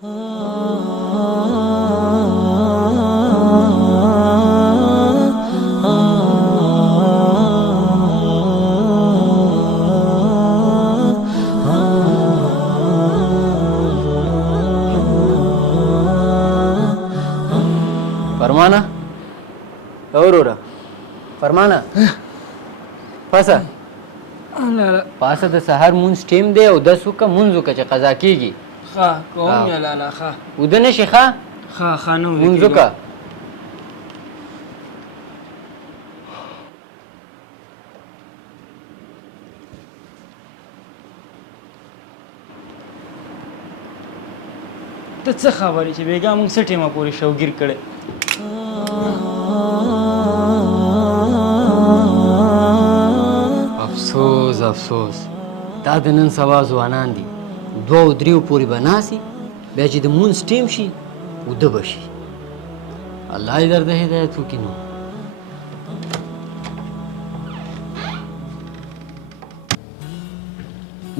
فرمانه اورورا فرمانه پاسه پاسه د سهار مونځ ټیم دی او 10 وکه مونځ وکه چې قضا کېږي ښه کوم یا لالا ښه وده نشي ښه ښه نه مونځ وکه ته څه خبرې چې بېګا موږ څه ټیمه پورې شوګیر کړی افسوس افسوس دا د نن سبا ځوانان دي 2 او 3 پورې به ناسي بیا چې د مونځ ټیم شي وده به شي الله یې درته هدایت وکړي نو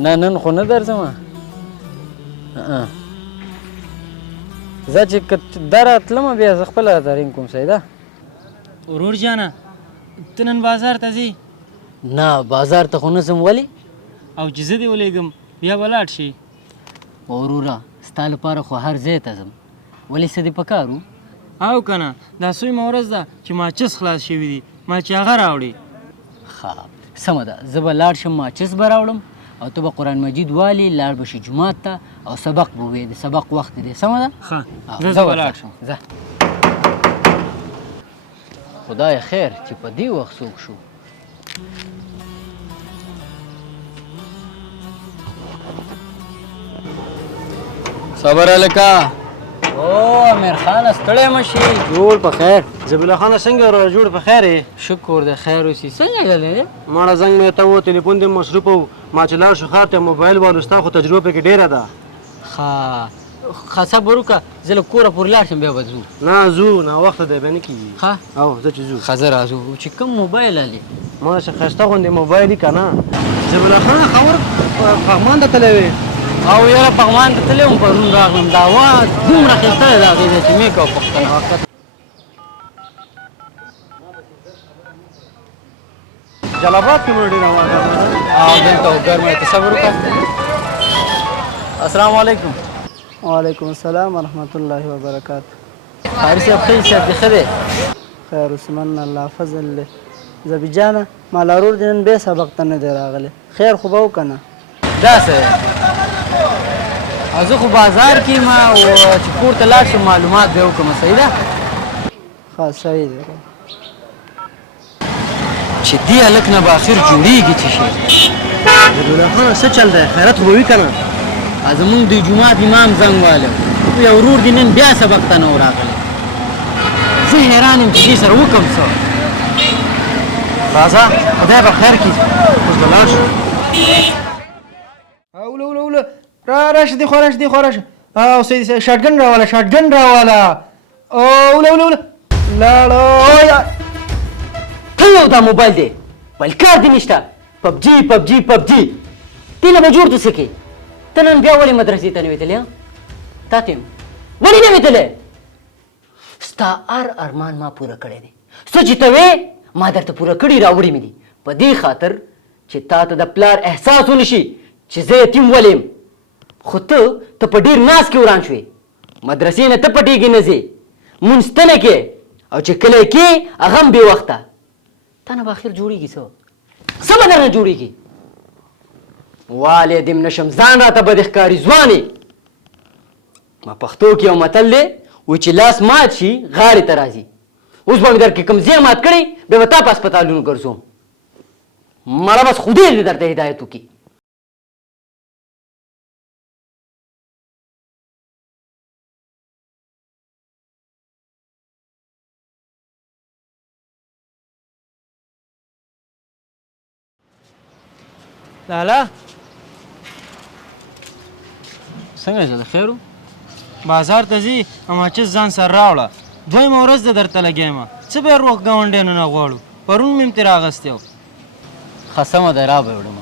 نه نن خو نه درځم زه چې در راتلم بیا زه خپله درین کوم سیده ورور جانه ته نن بازار ته ځې نه بازار ته خو نه ځم ولې او چې زه دې ولېږم بیا به لاړ شي وروره ستا لپاره خو هر ځای ته ځم ولې څه دې پکار و او که نه دا سویمه ورځ ده چې ماچس خلاص شوي دي ما چې هغه راوړې ښه سمه ده زه به لاړ شم ماچس به راوړم او ته به قرآن مجید والې لاړ به شي جومات ته او سبق به ووایې د سبق وخت دی سمه ده ښه زه به لاړ شم ځه خدای خیر چې په دې وخت څوک شو صبر هلکه او امیر خانه ستړی مه شي جوړ په خیر زبیله خانه څنګه را جوړ په خیر یې شکر د خیر اوسي څنګه غلی ماړه زنګ مې ته و تلیفون دې مصروف و ما چې لاړ شو ښار ته موبایل والو ستا خو تجربه پکې ډېره ده ښه صبر وکړه زه له کوره پورې لاړ شم بیا به ځو نه ځو ناوخته دی بیا نه کېږي ښه او زه چې ځو ښه زه راځو چې کوم موبایل هلې ما چې ښایسته غوندې موبایل یې که نه زبیله خانه خبر پغمان ته تللی وې او یاره پغمان ته تللی وم پرون راغلم دا وا دومره ښایسته دی د هغې ځای چې مې کوه پوښتنه جلابات کې مې ډېره او دلته ګرمه ته صبر وکړه السلام علیکم وعلیکم السلام ورحمۃ اللہ وبرکاتہ قاري صاحب ښه صاحب دې ښه دی خیر اسمن الله فضل له زبی جانه مالارور دې نن بیا سبق ته نه دی راغلی خیر خو به وکنه داسې او زه خو بازار کې یم او چې کور ته لاړ شم معلومات به وکړم صحیح ده ښه صحیح دی چې دې هلک نه به اخر جوړېږي څه شی زبیله خانه څه چل دی خیرت خو به وي که نه زمونږ د جومات امام زنګ والی و یو ورور دې نن بیا سبق ته نه و راغلی زه حیران یم چې دې سره وکړم څه راځه خدای به خیر کړي اوس به لاړ شو اوله اوله اوله راشه دی خو راشه دی خو راشه او شاټګن راواله شاټګن راواله اوله اوله اوله لاړو یا یو دا موبایل دی بل کار دې نشته پبجي پبجي پبجي دې نه به جوړ ته څه کې ته نن بیا ولې مدرسې ته نه وتلی تا ته یم ولې نه وتلی ستا هر ارمان ما پوره کړی دی څه چې ته وې ما درته پوره کړي راوړي مې دي په دې خاطر چې تا ته د پلار احساس ونه شي چې زه یتیم ولې یم خو ته په ډېر ناز کې وران شوې مدرسې نه ته پټېږې نه ځې مونځ ته نه کې او چې کله یې کې هغه هم بې وخته تا نه به اخر جوړېږي څه به درنه جوړېږي والې دې م نشم ځان راته بد ښکاري ځوانې ما پښتو کې یو متل دی وایي چې لاس مات شي غاړې ته راځي اوس به مې در کې کوم ځای مات کړی بیا به تا په هسپتالونو ګرځوم مړه بس خدای دې درته هدایت وکړي لالا څنګه چې د خیر و بازار ته ځي او ماچس ځان سره راوړه دویمه ورځ ده درته لګیم څه بیا روغ ګاونډیانو نه غواړو پرون مې هم ترې اخیستی و ښه سمه ده را به یې وړم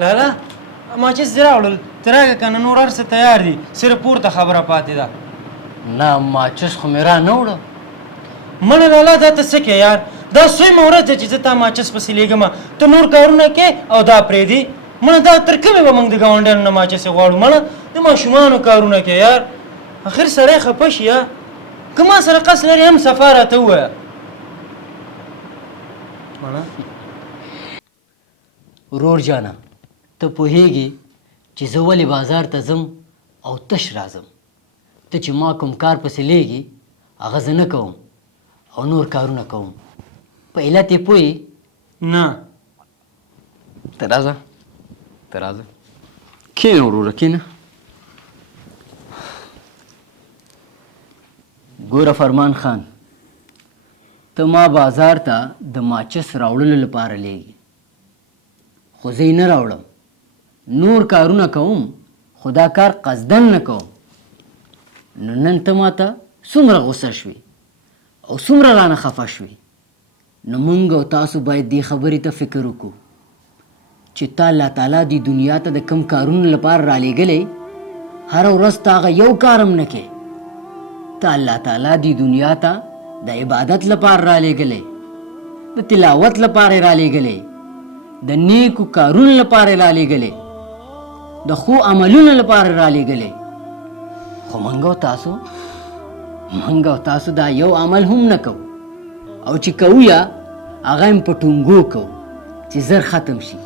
لالا ماچس دې راوړل ته راږه که نه نور هر څه تیار دي صرف پورته خبره پاتې ده نه ماچس خو مې را نه وړه مړه لالا دا ته څه کې یار دا سویمه ورځ ده چې زه تا ماچس پسې لېږم ته نور کارونه کې او دا پرېږدي مړه دا تر کومې به موږ د ګاونډیانو نه ماچسې غواړو مړه د ماشومانو کارونه کې یار اخر سړی خفه شي یا که ما سره قص لري هم صفا راته ووایه ورور جانه ته پوهیږي چې زه ولې بازار ته ځم او تش راځم ته چې ما کوم کار پسې لیږي هغه زه نه کوم او نور کارونه کوم په علت یې پوهې نه ته راځه ته راځه کښېنه وروره کښېنه ګوره فرمان خان ته ما بازار ته د ماچس راوړلو لپاره لیږي خو زه یې نه راوړم نور کارونه کوم خو دا کار قصدن نه کوم نو نن ته ماته څومره غوسه شوې او څومره رانه خفه شوې نو موږ او تاسو باید دې خبرې ته فکر وکړو چې تا الله تعالی دې دنیا ته د کم کارونو لپاره رالیږلی هره ورځ ته هغه یو کار هم نه کوې ته الله تعالی دې دنیا ته د عبادت لپاره رالیږلی د تلاوت لپاره یې رالیږلی د نیکو کارونو لپاره یې رالیږلی د ښو عملونو لپاره یې رالیږلی خو موږ او تاسو دا یو عمل هم نه کوو او چې کوو یا هغه هم په ټونګو کوو چې زر ختم شي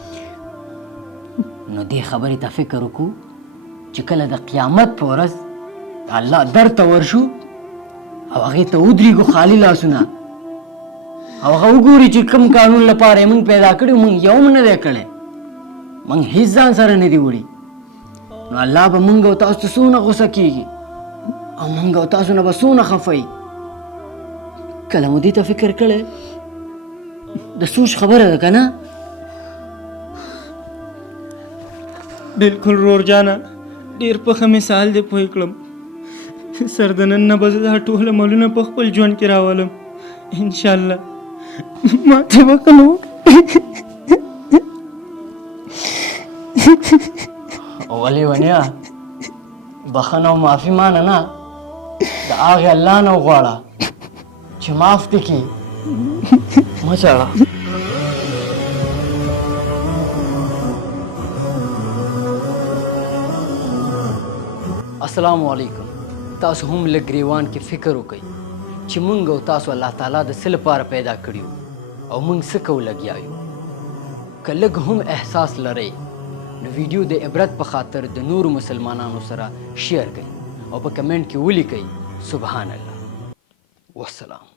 نو دې خبرې ته فکر وکړو چې کله د قیامت په ورځ د الله در ته ورشو او هغې ته ودرېږو خالي لاسونه او هغه وګوري چې کوم قانون لپاره یې موږ پیدا کړي موږ یو هم نه دی کړی موږ هېڅ ځان سره نه دي وړي نو الله به موږ او تاسو ته څونه غوسه کېږي او موږ او تاسو نه به څونه خفه کله مو دې ته فکر کړی د سوچ خبره ده که نه بلکل رور جانه ډېر پخه مثال دې پوه کړم سر د نن نه به زه دا ټول عملونه په خپل ژوند کې راولم انشاءالله ما ته بخښنه ولې ونیا بخښنه او معافي مانه نه د هغې الله نه وغواړه چې معاف دې کړي مه ژاړه السلام علیکم تاسو هم لږ ګریوان کې فکر وکئ چې موږ او تاسو الله تعالی د څه لپاره پیدا کړي او موږ څه کوو لګیا یو که لږ هم احساس لرئ نو ویډیو د عبرت په خاطر د نورو مسلمانانو سره شیر کړئ او په کمنټ کې ولیکئ سبحان الله والسلام